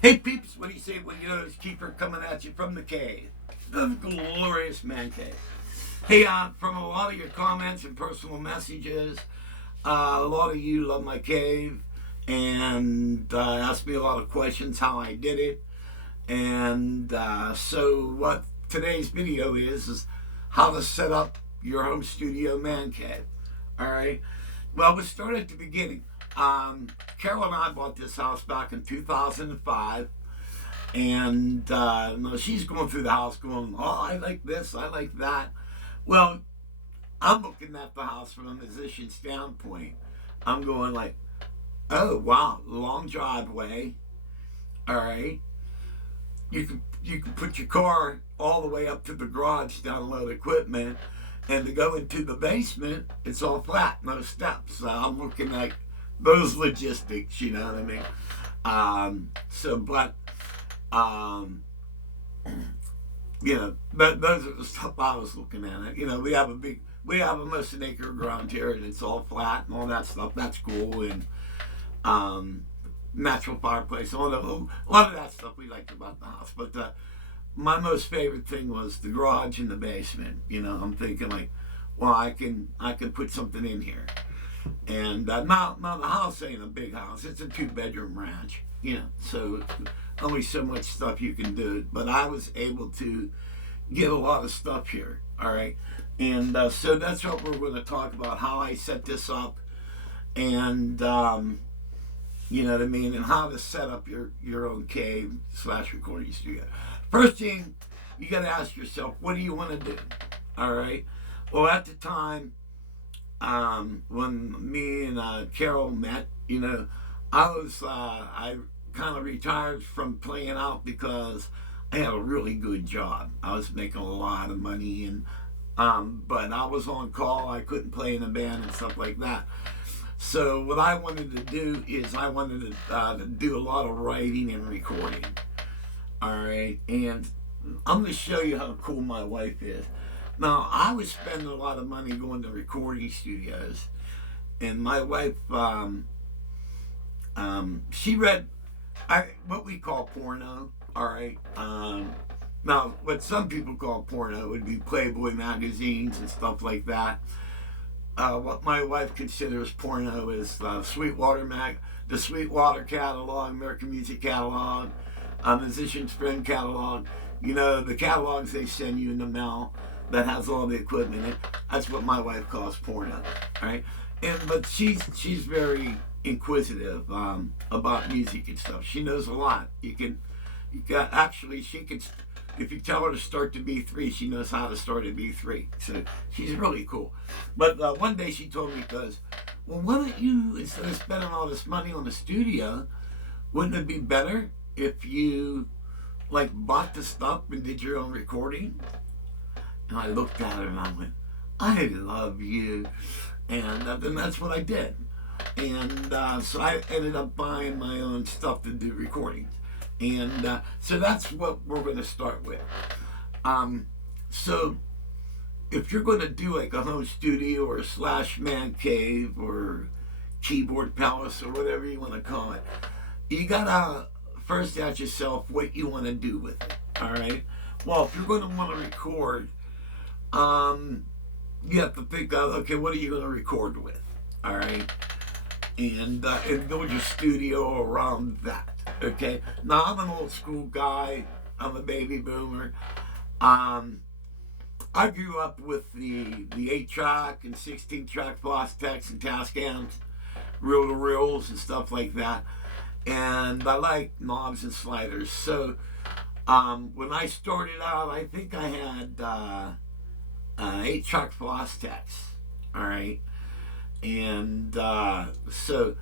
Hey peeps, what do you say when you notice Keeper coming at you from the cave? The glorious man cave. Hey, from a lot of your comments and personal messages, a lot of you love my cave and asked me a lot of questions how I did it. And so what today's video is how to set up your home studio man cave. All right. Well, we start at the beginning. Carol and I bought this house back in 2005, and no, she's going through the house going, "Oh, I like this, I like that." Well, I'm looking at the house from a musician standpoint. I'm going like, "Oh wow, long driveway. All right, you can put your car all the way up to the garage, download equipment, and to go into the basement, it's all flat, no steps." So I'm looking like those logistics, you know what I mean? But um, those are the stuff I was looking at. We have almost an acre ground here, and it's all flat and all that stuff. That's cool, and um, natural fireplace, a lot of that stuff we liked about the house. But my most favorite thing was the garage and the basement. I'm thinking like, well, I can put something in here. And now the house ain't a big house. It's a 2-bedroom ranch. So only so much stuff you can do. But I was able to get a lot of stuff here. All right. And so that's what we're going to talk about, how I set this up, and you know what I mean, and how to set up your own cave / recording studio. First thing, you got to ask yourself, what do you want to do? All right. Well, at the time, when me and Carol met, I kind of retired from playing out because I had a really good job. I was making a lot of money, and but I was on call. I couldn't play in a band and stuff like that. So what I wanted to do is I wanted to do a lot of writing and recording. All right, and I'm going to show you how cool my wife is. Now, I was spending a lot of money going to recording studios, and my wife, she read what we call porno. All right. Now, what some people call porno would be Playboy magazines and stuff like that. What my wife considers porno is the Sweetwater catalog, American Music catalog, Musician's Friend catalog. The catalogs they send you in the mail that has all the equipment in it. That's what my wife calls porno. All right, but she's very inquisitive about music and stuff. She knows a lot. She can. If you tell her to start the B3, she knows how to start a B3. So she's really cool. But one day she told me, "Because, well, why don't you, instead of spending all this money on the studio, wouldn't it be better if you like bought the stuff and did your own recording?" And I looked at her and I went, "I love you." And then that's what I did. And so I ended up buying my own stuff to do recordings. And so that's what we're going to start with. So if you're going to do like a home studio or a / man cave or keyboard palace or whatever you want to call it, you got to first ask yourself what you want to do with it. All right. Well, if you're going to want to record, you have to think of, okay, what are you going to record with? All right. And build your studio around that. Okay. Now, I'm an old school guy. I'm a baby boomer. I grew up with the 8-track and 16-track Fostex and Tascams, reel-to-reels and stuff like that. And I like knobs and sliders. So when I started out, I think I had 8-track Fostex. All right. And so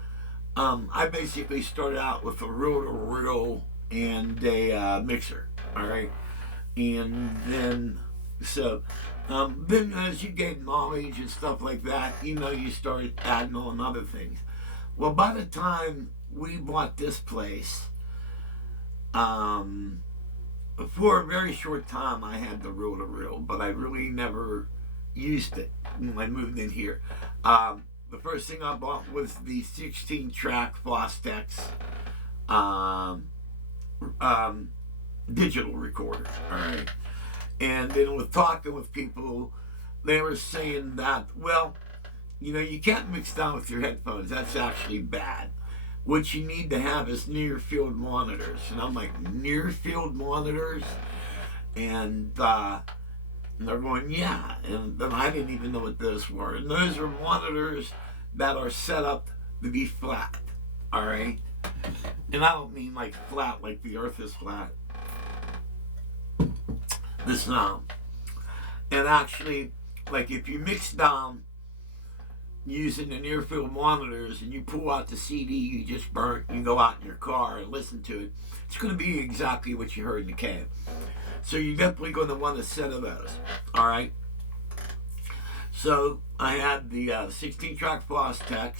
I basically started out with a reel-to-reel and a mixer. All right. And then as you gain knowledge and stuff like that, you started adding on other things. Well, by the time we bought this place, for a very short time I had the reel-to-reel, but I really never used it when I moved in here. The first thing I bought was the 16-track Fostex digital recorder. All right. And then with talking with people, they were saying that, well, you can't mix down with your headphones. That's actually bad. What you need to have is near field monitors. And I'm like, near field monitors? And they're going, yeah. And then I didn't even know what those were. And those are monitors that are set up to be flat. All right? And I don't mean like flat, like the earth is flat. This now. And actually, like if you mix down using the near field monitors and you pull out the CD you just burnt, you go out in your car and listen to it, it's going to be exactly what you heard in the cave. So you're definitely going to want a set of those. All right. So I had the 16-track Fostex,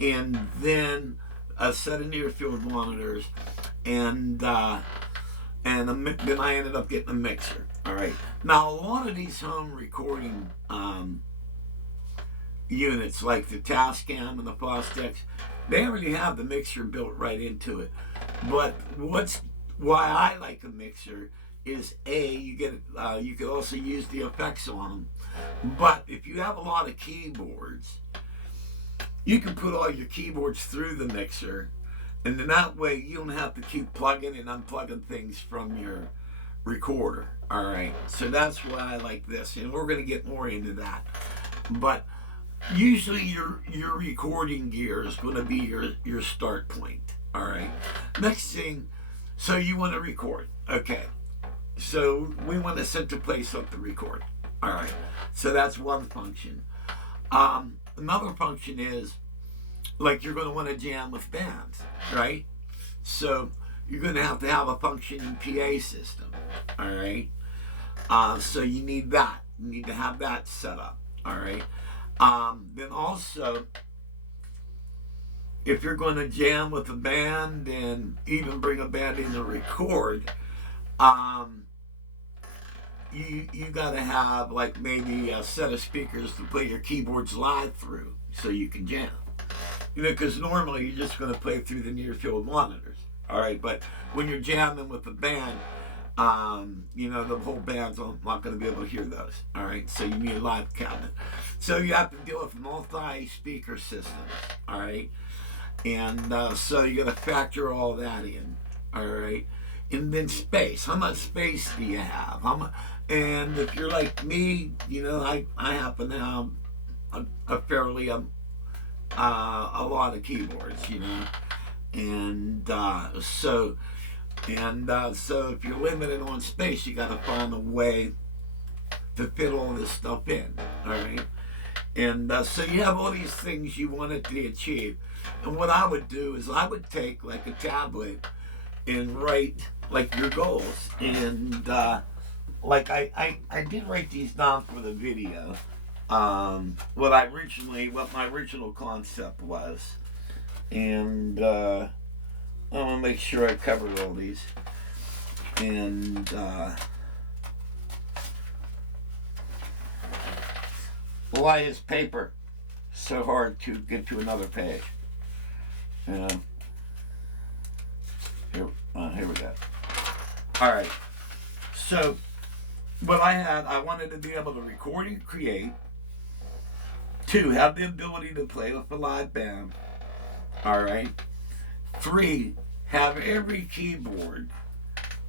and then a set of near field monitors, and then I ended up getting a mixer. All right. Now a lot of these home recording units, like the Tascam and the Fostex, they already have the mixer built right into it. But why I like a mixer is you can also use the effects on them. But if you have a lot of keyboards, you can put all your keyboards through the mixer, and then that way you don't have to keep plugging and unplugging things from your recorder. All right, so that's why I like this, and we're going to get more into that. But usually your recording gear is going to be your start point. All right, next thing, so you want to record. Okay, so we want to set the place up to record. All right, so that's one function. Another function is, like, you're going to want to jam with bands, right? So you're going to have a functioning PA system. All right, so you need that. You need to have that set up. All right. Then also, if you're going to jam with a band and even bring a band in to record, you got to have like maybe a set of speakers to play your keyboards live through, so you can jam. Because normally you're just going to play through the near field monitors. All right, but when you're jamming with a band, the whole band's not going to be able to hear those. All right, so you need a live cabinet. So you have to deal with multi-speaker systems. All right, and so you got to factor all that in. All right, and then space. How much space do you have? And if you're like me, I happen to have a fairly a lot of keyboards, and so if you're limited on space, you got to find a way to fit all this stuff in. All right, and so you have all these things you wanted to achieve. And what I would do is I would take like a tablet and write like your goals. And like I did write these down for the video. What my original concept was, and I want to make sure I covered all these. And why is paper so hard to get to another page? Here we go. All right. So what I wanted to be able to record and create. 2, have the ability to play with a live band. All right. 3, have every keyboard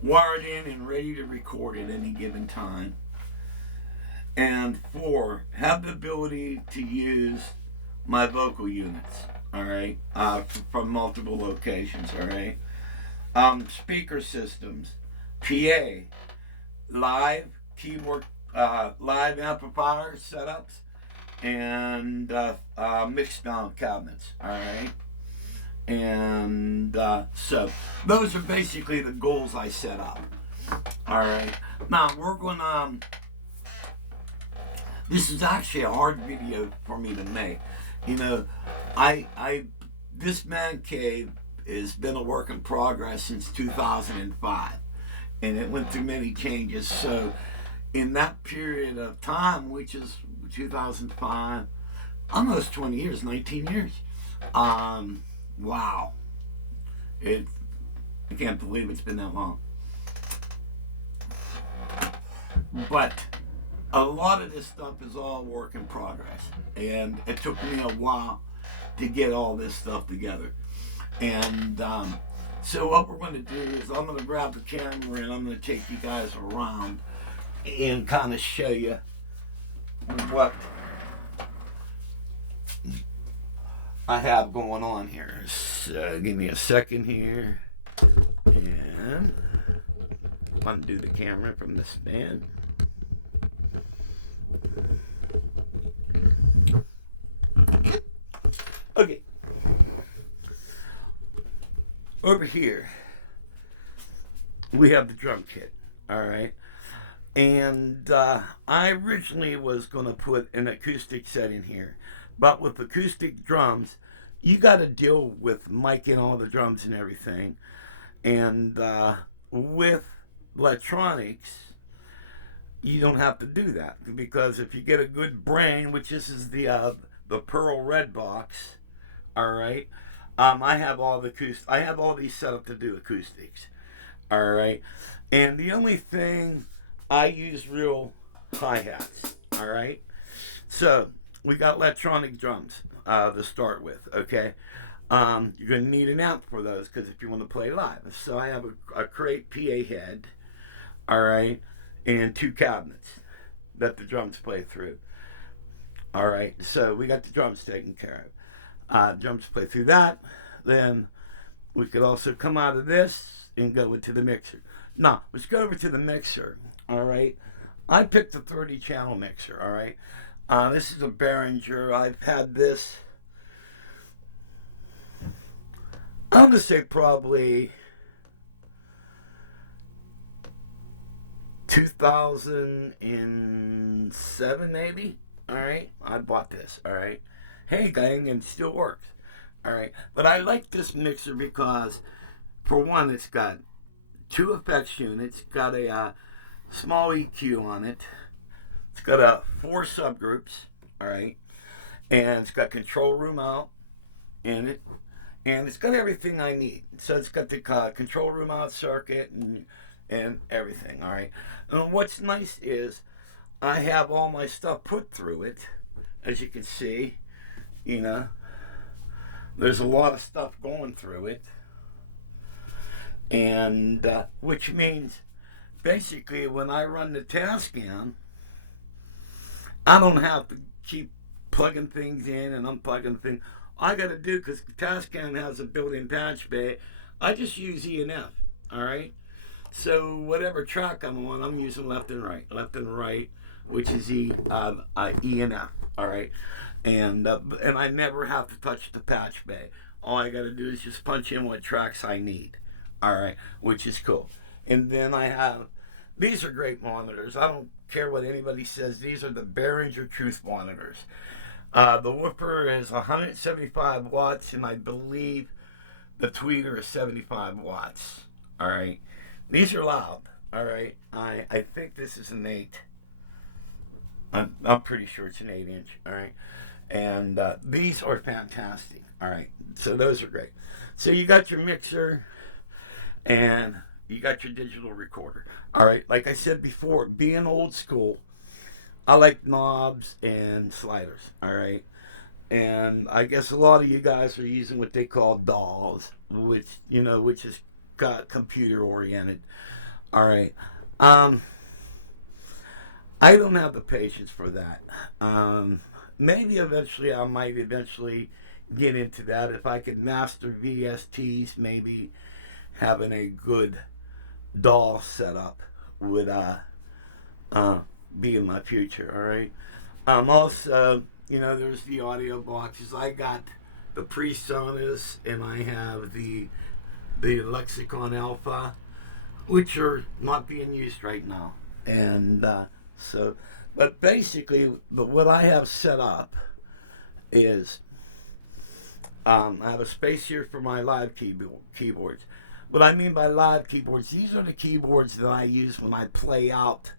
wired in and ready to record at any given time. And 4, have the ability to use my vocal units. All right, from multiple locations. All right. Speaker systems, PA, live keyboard, live amplifier setups, and mixed down cabinets. All right. And so those are basically the goals I set up. All right. Now we're gonna. This is actually a hard video for me to make. This man cave has been a work in progress since 2005, and it went through many changes. So in that period of time, which is 2005, almost 20 years, 19 years. Wow. I can't believe it's been that long. But a lot of this stuff is all work in progress. And it took me a while to get all this stuff together. And so what we're going to do is I'm going to grab the camera and I'm going to take you guys around and kind of show you what I have going on here. So give me a second here. And I'm going to do the camera from the stand. Okay. Over here, we have the drum kit. Alright. And I originally was going to put an acoustic set in here. But with acoustic drums, you got to deal with miking all the drums and everything. And with electronics, you don't have to do that. Because if you get a good brain, which this is the Pearl Red box, alright, I have all these set up to do acoustics. Alright. And the only thing, I use real hi-hats. Alright. So, we got electronic drums to start with, okay? You're going to need an amp for those, because if you want to play live. So I have a Crate PA head, alright, and 2 cabinets that the drums play through. Alright, so we got the drums taken care of. Drums play through that. Then we could also come out of this and go into the mixer. Now, let's go over to the mixer, alright? I picked a 30 channel mixer, alright? This is a Behringer. I've had this, I'm going to say probably 2007 maybe. Alright, I bought this, alright. Hey gang, and it still works. Alright, but I like this mixer because, for one, it's got 2 effects units, got a small EQ on it. It's got 4 subgroups, alright, and it's got control room out in it, and it's got everything I need. So it's got the control room out circuit and everything, alright. And what's nice is I have all my stuff put through it, as you can see, you know, there's a lot of stuff going through it, and which means basically when I run the Tascam, I don't have to keep plugging things in and unplugging things. I got to do, because Tascam has a built-in patch bay, I just use E and F, alright? So whatever track I'm on, I'm using left and right, which is E and F, alright? And I never have to touch the patch bay. All I got to do is just punch in what tracks I need, alright? Which is cool. And then I have, these are great monitors. I don't care what anybody says. These are the Behringer Truth monitors. The woofer is 175 watts, and I believe the tweeter is 75 watts. Alright. These are loud. Alright. I think this is an 8. I'm pretty sure it's an 8-inch. Alright. And these are fantastic. Alright. So those are great. So you got your mixer, and you got your digital recorder. Alright, like I said before, being old school, I like knobs and sliders. Alright, and I guess a lot of you guys are using what they call DAWs, which is computer oriented. Alright, I don't have the patience for that. Maybe eventually I might get into that if I could master VSTs. Maybe having a good DAW setup would be in my future. Alright, also, there's the audio boxes. I got the PreSonus, and I have the Lexicon Alpha, which are not being used right now. And but basically, what I have set up is I have a space here for my live keyboards. What I mean by live keyboards, these are the keyboards that I use when I play out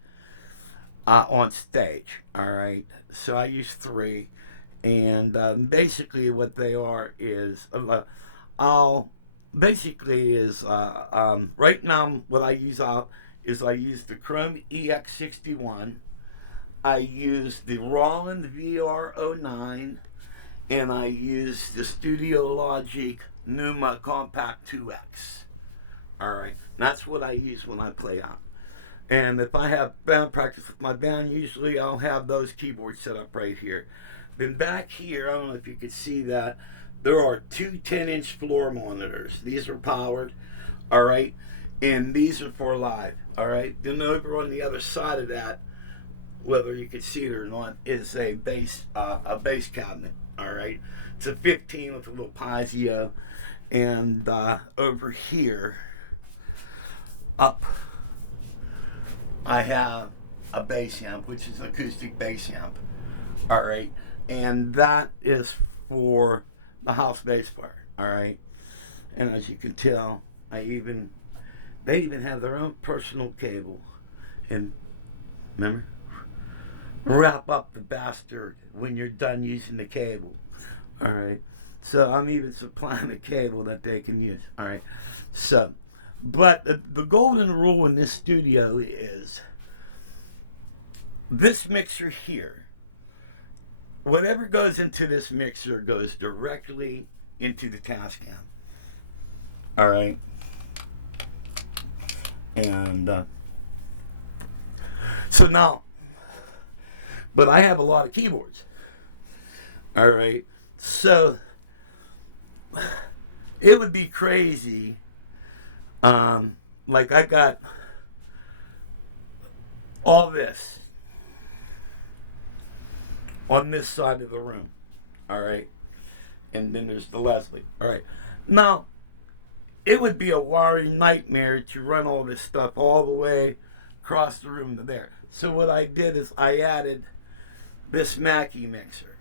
on stage. Alright, so I use 3, and basically what they are is I'll basically is right now what I use is I use the Chrome EX61. I use the Roland VR09, and I use the Studio Logic Numa Compact 2X. Alright, that's what I use when I play out. And if I have band practice with my band, usually I'll have those keyboards set up right here. Then back here, I don't know if you can see that, there are two 10-inch floor monitors. These are powered, alright, and these are for live, alright. Then over on the other side of that, whether you can see it or not, is a bass cabinet, alright. It's a 15 with a little Pizio, and over here, up, I have a bass amp, which is an acoustic bass amp, alright, and that is for the house bass player, alright. And as you can tell, they even have their own personal cable, and remember, wrap up the bastard when you're done using the cable, alright. So I'm even supplying a cable that they can use, alright. So, but the golden rule in this studio is this mixer here, whatever goes into this mixer goes directly into the Tascam. Alright. And so now, but I have a lot of keyboards. Alright. So it would be crazy. Like I got all this on this side of the room, alright, and then there's the Leslie, alright. Now, it would be a wiring nightmare to run all this stuff all the way across the room to there. So what I did is I added this Mackie mixer,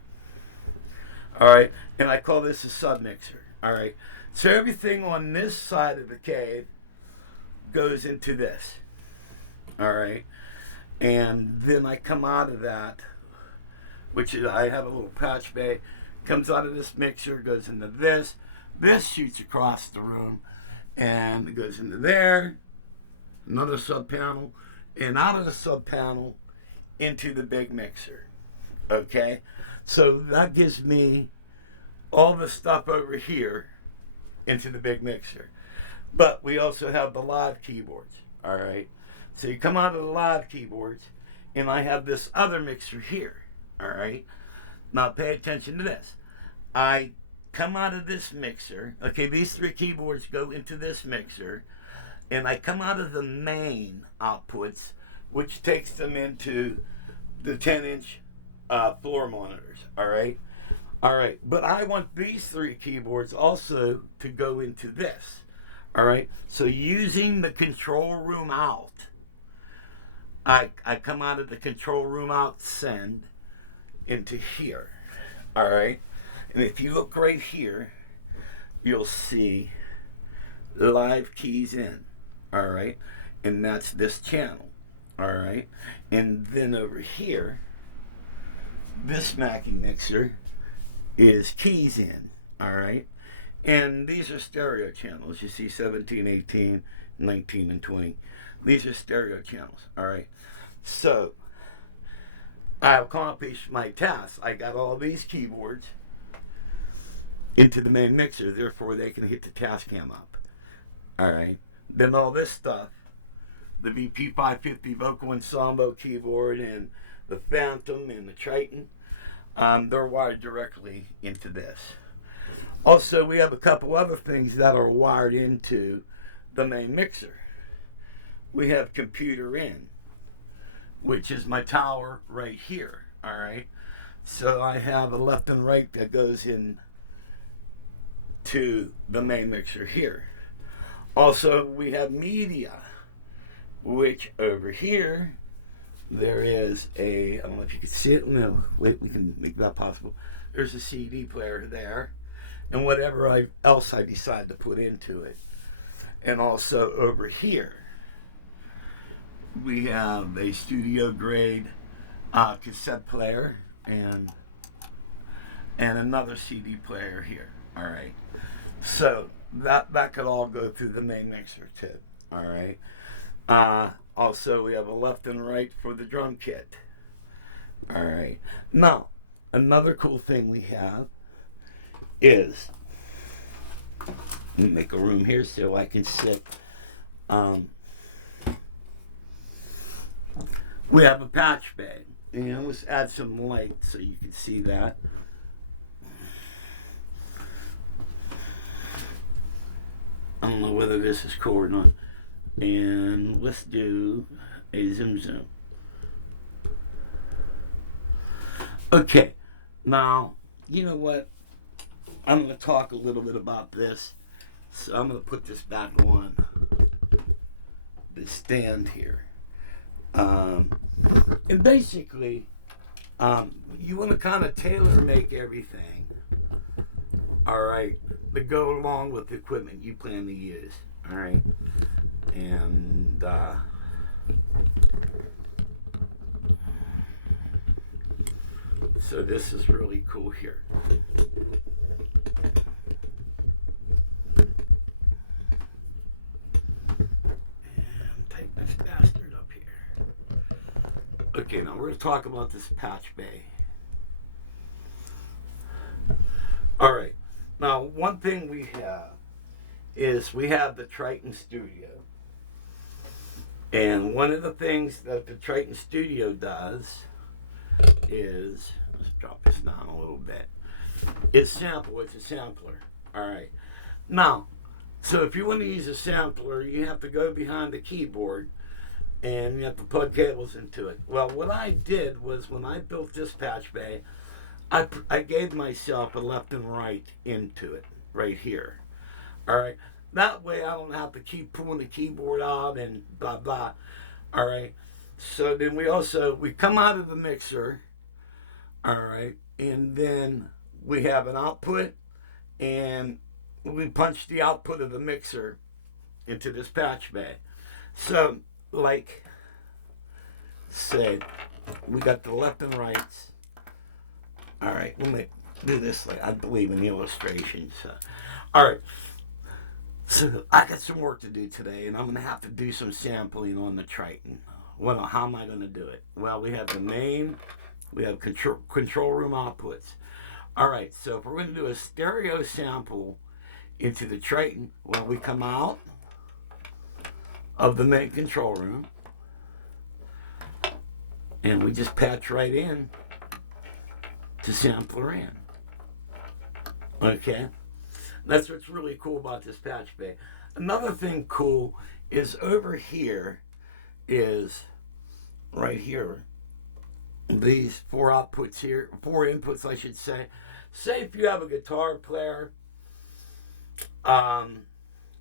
alright, and I call this a submixer, alright. So everything on this side of the cave goes into this, alright, and then I come out of that, which is, I have a little patch bay, comes out of this mixer, goes into this shoots across the room, and it goes into there, another sub panel, and out of the sub panel into the big mixer, okay? So that gives me all the stuff over here into the big mixer. But we also have the live keyboards, all right? So you come out of the live keyboards, and I have this other mixer here, all right? Now pay attention to this. I come out of this mixer. Okay, these three keyboards go into this mixer, and I come out of the main outputs, which takes them into the 10-inch floor monitors, all right? All right, but I want these three keyboards also to go into this, all right? So using the control room out, I come out of the control room out send into here, all right? And if you look right here, you'll see live keys in, all right? And that's this channel, all right? And then over here, this Mackie mixer is keys in, all right? And these are stereo channels. You see 17, 18, 19, and 20. These are stereo channels, all right? So I accomplished my task. I got all these keyboards into the main mixer, therefore they can hit the Tascam up, all right? Then all this stuff, the VP550 Vocal Ensemble keyboard and the Phantom and the Triton, they're wired directly into this. Also, we have a couple other things that are wired into the main mixer. We have computer in, which is my tower right here, all right? So I have a left and right that goes in to the main mixer here. Also, we have media, which over here, there is a, I don't know if you can see it, no, wait, we can make that possible. There's a CD player there, and whatever else I decide to put into it. And also over here, we have a studio grade cassette player and another CD player here, all right? So that could all go through the main mixer too. All right. Also, we have a left and right for the drum kit. All right. Now, another cool thing we have is, let me make a room here so I can sit. We have a patch bay. Let's add some light so you can see that. I don't know whether this is cool or not. And let's do a zoom. Okay, now, you know what? I'm going to talk a little bit about this. So I'm going to put this back on the stand here. And basically, you want to kind of tailor make everything, all right, to go along with the equipment you plan to use, all right? And so this is really cool here. And take this bastard up here. Okay, now we're going to talk about this patch bay. All right. Now, one thing we have is we have the Triton Studio. And one of the things that the Triton Studio does is, let's drop this down a little bit. It's a sampler. All right. Now, so if you want to use a sampler, you have to go behind the keyboard and you have to plug cables into it. Well, what I did was when I built this patch bay, I gave myself a left and right into it right here. All right. That way I don't have to keep pulling the keyboard out and blah, blah. All right. So then we come out of the mixer. All right. And then we have an output and we punch the output of the mixer into this patch bay. So, like, say, we got the left and rights. All right. Let me do this. Like I believe in the illustrations. All right. So I got some work to do today, and I'm going to have to do some sampling on the Triton. Well, how am I going to do it? Well, we have the main, we have control room outputs. All right, so if we're going to do a stereo sample into the Triton, well, we come out of the main control room, and we just patch right in to sampler in. Okay? That's what's really cool about this patch bay. Another thing cool is over here is right here. These four inputs I should say. Say if you have a guitar player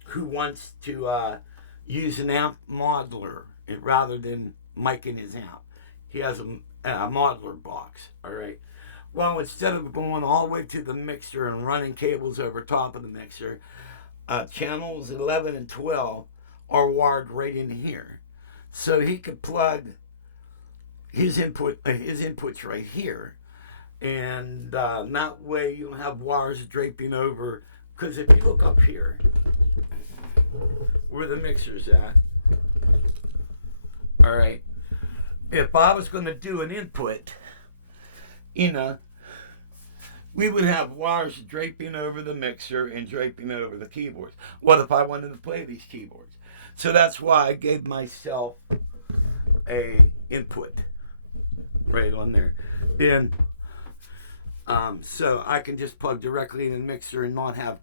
who wants to use an amp modeler rather than mic in his amp. He has a modeler box, all right? Well, instead of going all the way to the mixer and running cables over top of the mixer, channels 11 and 12 are wired right in here. So he could plug his inputs right here. And that way you don't have wires draping over. Because if you look up here, where the mixer's at, all right, if I was going to do an input, we would have wires draping over the mixer and draping over the keyboards. What if I wanted to play these keyboards? So that's why I gave myself a input right on there. Then, so I can just plug directly in the mixer and not have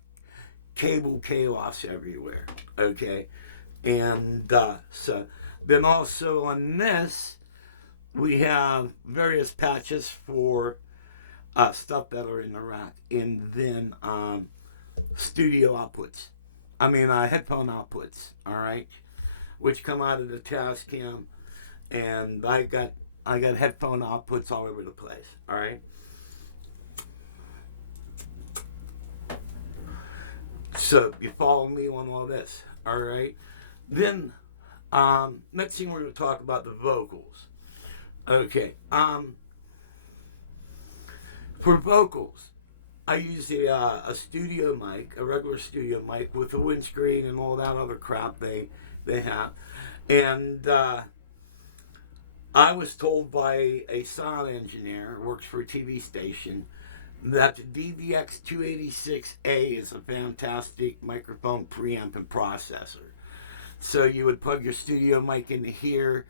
cable chaos everywhere. Okay, and so then also on this we have various patches for stuff that are in the rack, and then studio outputs. Headphone outputs. All right, which come out of the Tascam, and I got headphone outputs all over the place. All right. So you follow me on all this. All right. Then next thing we're going to talk about the vocals. Okay. For vocals, I use a studio mic, a regular studio mic with a windscreen and all that other crap they have. And I was told by a sound engineer who works for a TV station that the DVX 286A is a fantastic microphone preamp and processor. So you would plug your studio mic into here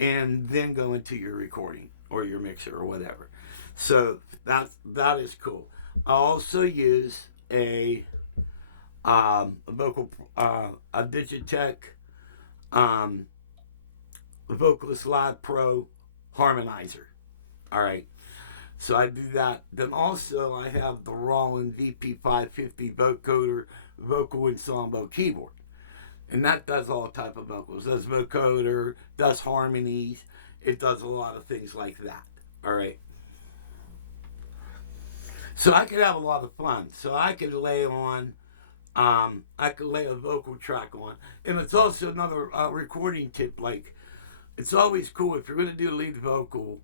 and then go into your recording or your mixer or whatever. So that is cool. I also use a vocal a Digitech Vocalist Live Pro harmonizer. All right. So I do that. Then also I have the Roland VP550 vocoder vocal ensemble keyboard. And that does all type of vocals. Does vocoder, does harmonies. It does a lot of things like that. All right. So I could have a lot of fun. So I could lay on, I could lay a vocal track on. And it's also another recording tip. Like, it's always cool if you're going to do lead vocal.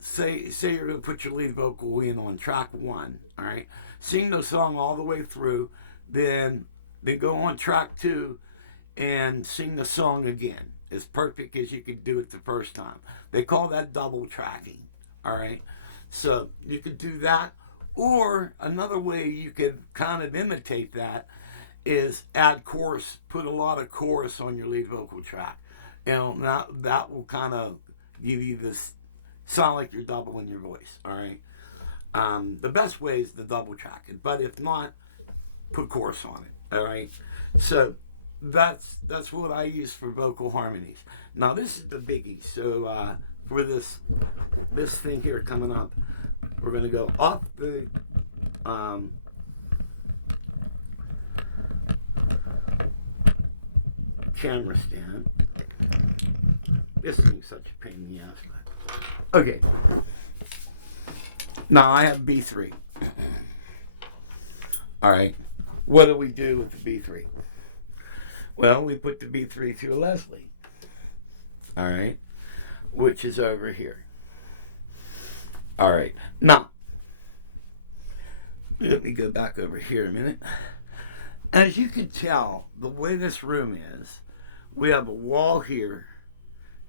Say you're going to put your lead vocal in on track 1. All right. Sing the song all the way through. Then go on track 2 and sing the song again. As perfect as you could do it the first time. They call that double tracking. All right. So you could do that, or another way you could kind of imitate that is add chorus, put a lot of chorus on your lead vocal track. And that will kind of give you this, sound like you're doubling your voice, all right? The best way is to double track it, but if not, put chorus on it, all right? So that's what I use for vocal harmonies. Now this is the biggie. So for this thing here coming up, we're going to go off the camera stand. This thing's such a pain in the ass. Okay. Now I have B3. All right. What do we do with the B3? Well, we put the B3 through a Leslie. All right. Which is over here. All right. Now, let me go back over here a minute. As you can tell, the way this room is, we have a wall here,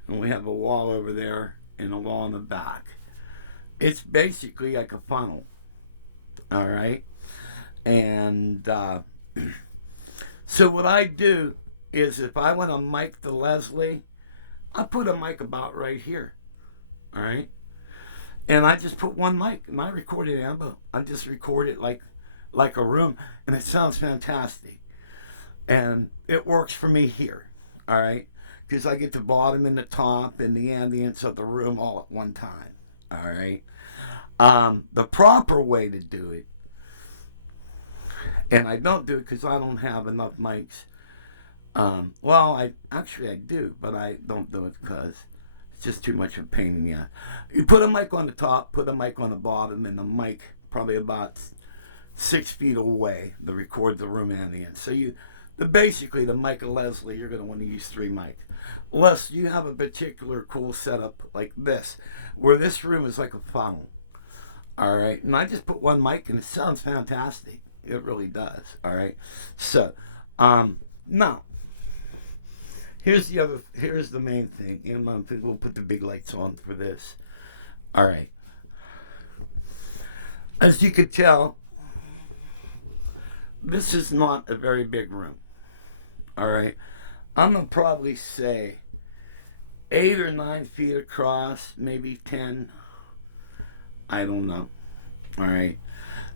and we have a wall over there, and a wall in the back. It's basically like a funnel. All right. And so what I do is if I want to mic the Leslie, I put a mic about right here. All right. And I just put one mic. My recorded ambo, I just record it like a room, and it sounds fantastic. And it works for me here. All right. Because I get the bottom and the top and the ambience of the room all at one time. All right. The proper way to do it, and I don't do it because I don't have enough mics. Well, I do, but I don't do it because it's just too much of a pain in the ass. You put a mic on the top, put a mic on the bottom, and the mic probably about 6 feet away to record the room ambience. So basically the mic and Leslie, you're going to want to use 3 mics. Unless you have a particular cool setup like this, where this room is like a funnel. All right, and I just put one mic, and it sounds fantastic. It really does. All right, so now here's the main thing, and we'll put the big lights on for this. All right, as you can tell, this is not a very big room. All right, I'm gonna probably say 8 or 9 feet across, maybe 10. I don't know. All right.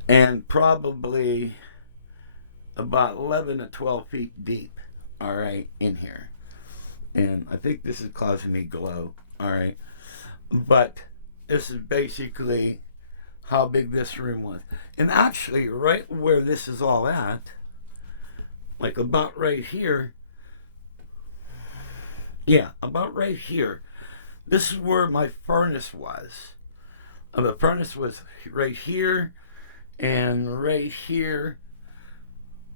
And probably about 11 to 12 feet deep. All right. In here. And I think this is causing me glow. All right. But this is basically how big this room was. And actually, right where this is all at, like about right here. Yeah, about right here. This is where my furnace was. The furnace was right here, and right here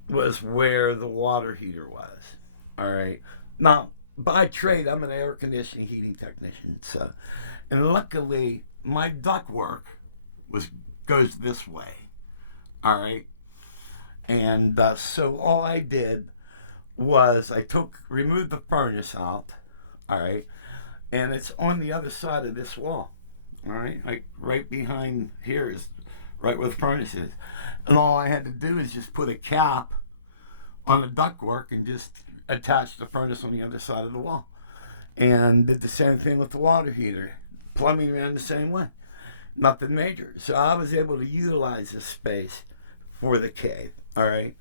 was where the water heater was. All right. Now, by trade, I'm an air conditioning heating technician. So, and luckily, my ductwork goes this way. All right. And so all I did was removed the furnace out. All right. And it's on the other side of this wall. All right. Like right behind here is right where the furnace is. And all I had to do is just put a cap on the ductwork and just attach the furnace on the other side of the wall. And did the same thing with the water heater. Plumbing ran the same way. Nothing major. So I was able to utilize this space for the cave. All right.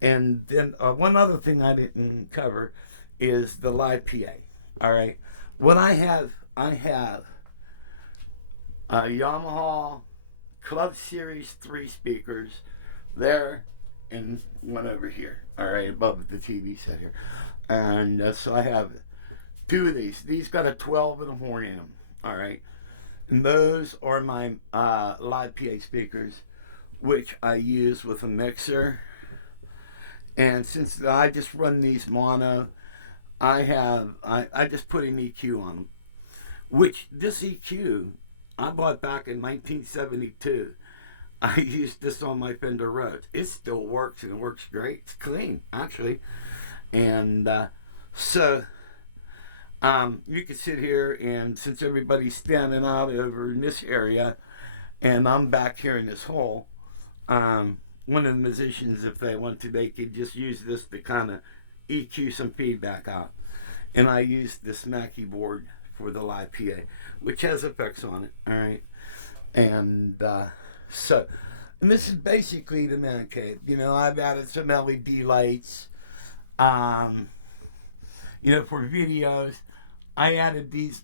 And then one other thing I didn't cover is the live PA. All right. What I have a Yamaha Club Series 3 speakers there and one over here. All right, above the TV set here. And so I have two of these. These got a 12 and a horn in them. All right. And those are my live PA speakers, which I use with a mixer. And since I just run these mono, I just put an EQ on them. Which this EQ I bought back in 1972. I used this on my Fender Rhodes. It still works, and it works great. It's clean, actually. And so you can sit here, and since everybody's standing out over in this area, and I'm back here in this hole, one of the musicians, if they want to, they could just use this to kind of EQ some feedback out. And I used this Mackie board for the live PA, which has effects on it, all right? And and this is basically the man cave. You know, I've added some LED lights. You know, for videos, I added these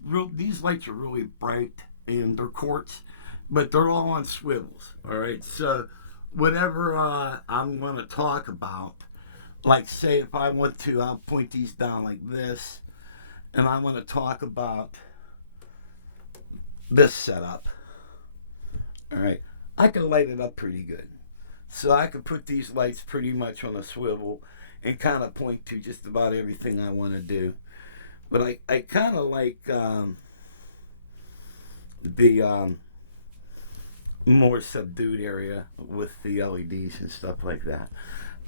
lights are really bright, and they're quartz, but they're all on swivels, all right? So whatever I'm going to talk about, like say if I want to, I'll point these down like this, and I want to talk about this setup, all right? I can light it up pretty good. So I could put these lights pretty much on a swivel and kind of point to just about everything I want to do. But I kind of like the more subdued area with the LEDs and stuff like that.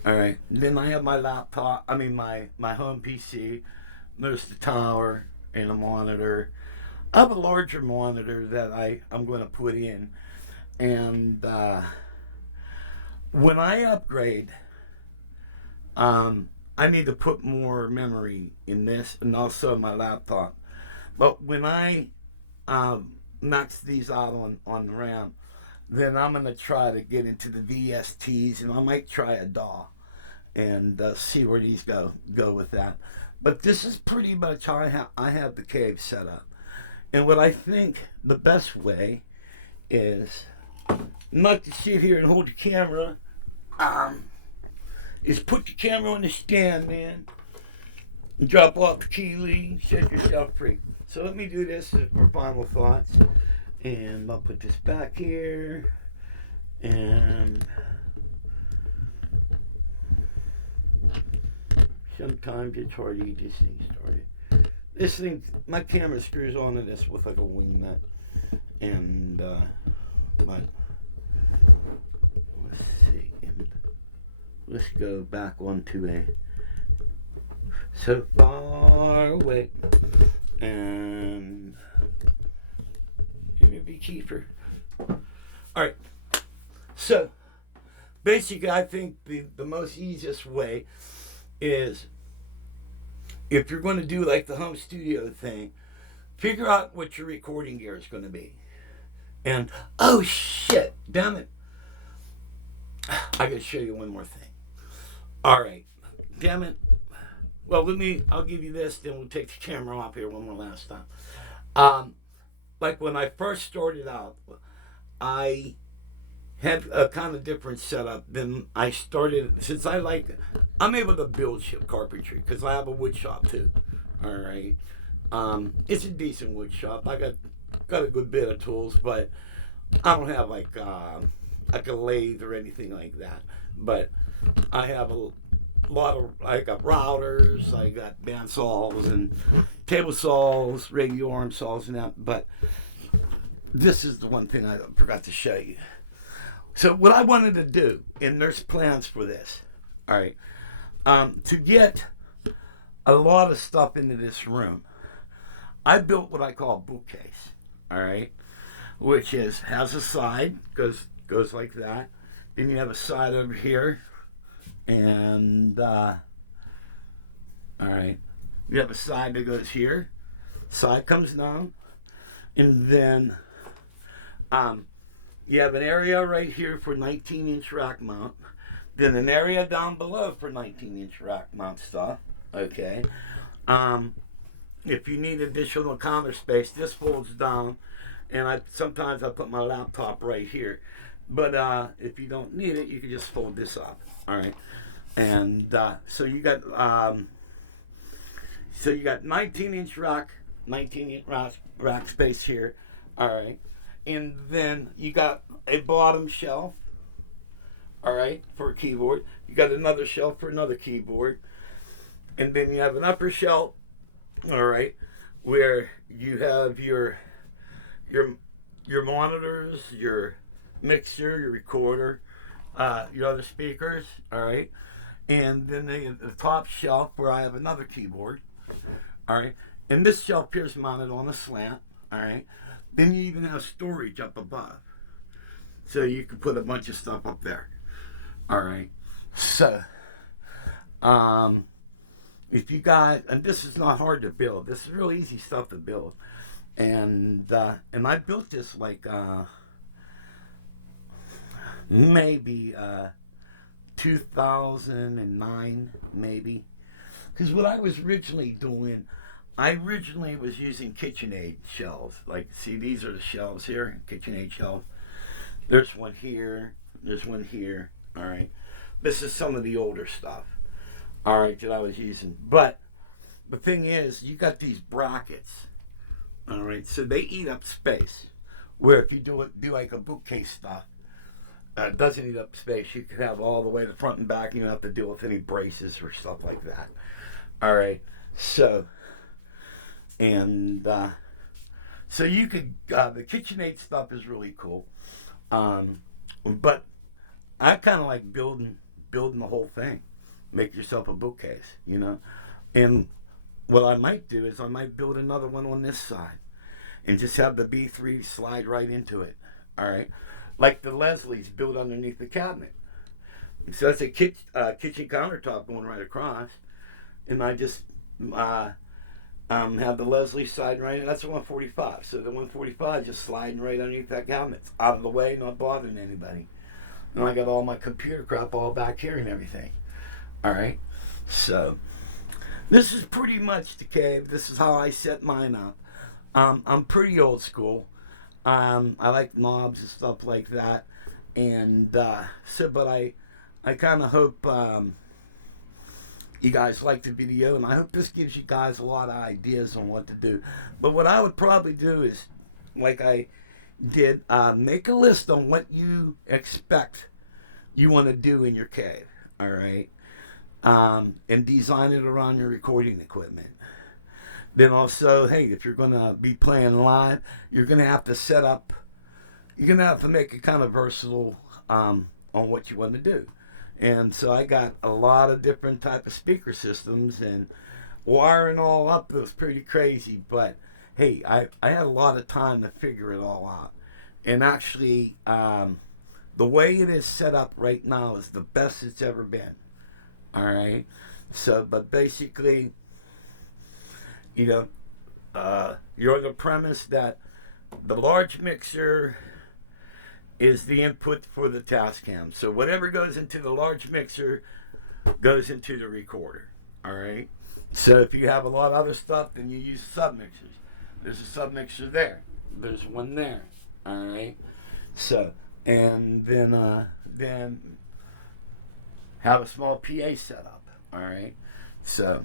All right. Then I have my laptop, my home PC, there's the tower and a monitor. I have a larger monitor that I'm going to put in. And when I upgrade, I need to put more memory in this and also my laptop. But when I max these out on RAM, then I'm going to try to get into the VSTs, and I might try a DAW and see where these go with that. But this is pretty much how I have the cave set up. And what I think the best way is not to sit here and hold the camera, is put the camera on the stand, man, and drop off the key lead, set yourself free. So let me do this for final thoughts, and I'll put this back here, and sometimes it's hard to get this thing started. This thing, my camera screws onto this with like a wing nut, and but let's see, let's go back onto a so far away, and maybe Kiefer. All right, so basically, I think the most easiest way is, if you're going to do like the home studio thing, figure out what your recording gear is going to be. And, oh shit, damn it. I got to show you one more thing. All right, damn it. Well, I'll give you this, then we'll take the camera off here one more last time. Like when I first started out, I had a kind of different setup. Then I started, since I'm able to build carpentry because I have a wood shop too. All right, it's a decent wood shop. I got a good bit of tools, but I don't have like a lathe or anything like that. But I have I got routers, I got band saws and table saws, radio arm saws and that. But this is the one thing I forgot to show you. So what I wanted to do, and there's plans for this, all right, to get a lot of stuff into this room, I built what I call a bookcase, all right, which has a side, goes like that. Then you have a side over here, and all right, you have a side that goes here. Side comes down, and then you have an area right here for 19-inch rack mount. Then an area down below for 19-inch rack mount stuff. Okay. If you need additional counter space, this folds down, and sometimes I put my laptop right here. But if you don't need it, you can just fold this up. All right. And so you got 19-inch rack space here. All right. And then you got a bottom shelf, all right, for a keyboard. You got another shelf for another keyboard. And then you have an upper shelf, all right, where you have your monitors, your mixer, your recorder, your other speakers, all right. And then the top shelf where I have another keyboard, all right. And this shelf here is mounted on a slant, all right. Then you even have storage up above. So you can put a bunch of stuff up there. All right. So, if you guys, and this is not hard to build. This is real easy stuff to build. And I built this like, maybe, 2009, maybe. Because what I was originally doing, I originally was using KitchenAid shelves. Like, see, these are the shelves here, KitchenAid shelf. There's one here. There's one here. All right. This is some of the older stuff. All right, that I was using. But the thing is, you got these brackets. All right. So they eat up space. Where if you do like a bookcase stuff, it doesn't eat up space. You can have all the way to the front and back. You don't have to deal with any braces or stuff like that. All right. So. And so you could, the KitchenAid stuff is really cool. But I kind of like building the whole thing. Make yourself a bookcase, you know. And what I might do is I might build another one on this side and just have the B3 slide right into it. All right. Like the Leslie's built underneath the cabinet. So that's a kitchen countertop going right across. And I just, have the Leslie sliding right in. That's a 145. So the 145 just sliding right underneath that cabinet. It's out of the way, not bothering anybody. And I got all my computer crap all back here and everything. All right. So this is pretty much the cave. This is how I set mine up. I'm pretty old school. I like knobs and stuff like that. And but I kind of hope you guys like the video, and I hope this gives you guys a lot of ideas on what to do. But what I would probably do is, like I did, make a list on what you expect you want to do in your cave, all right? And design it around your recording equipment. Then also, hey, if you're going to be playing live, you're going to have to set up, you're going to have to make it kind of versatile on what you want to do. And so I got a lot of different type of speaker systems, and wiring all up, it was pretty crazy. But hey, I had a lot of time to figure it all out. And actually, the way it is set up right now is the best it's ever been. All right. So, but basically, you know, you're on the premise that the large mixer is the input for the Tascam. So whatever goes into the large mixer goes into the recorder. All right. So if you have a lot of other stuff, then you use submixers. There's a submixer there. There's one there. All right. So and then have a small PA setup. All right. So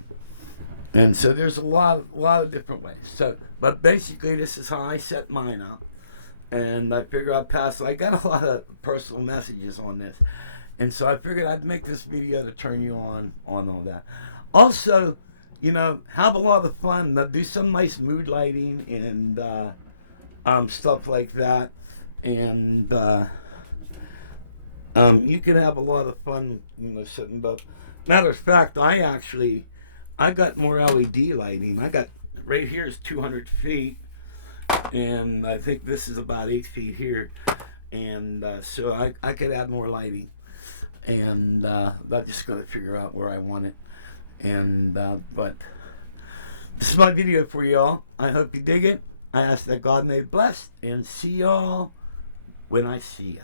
there's a lot of different ways. So but basically this is how I set mine up. And I figured I'd pass. I got a lot of personal messages on this. And so I figured I'd make this video to turn you on all that. Also, you know, have a lot of fun. Do some nice mood lighting and stuff like that. And You can have a lot of fun, sitting above. Matter of fact, I got more LED lighting. I got right here is 200 feet, and I think this is about 8 feet here, and so I could add more lighting, and I'm just gonna figure out where I want it, and but this is my video for y'all. I hope you dig it. I ask that God may bless, and see y'all when I see ya.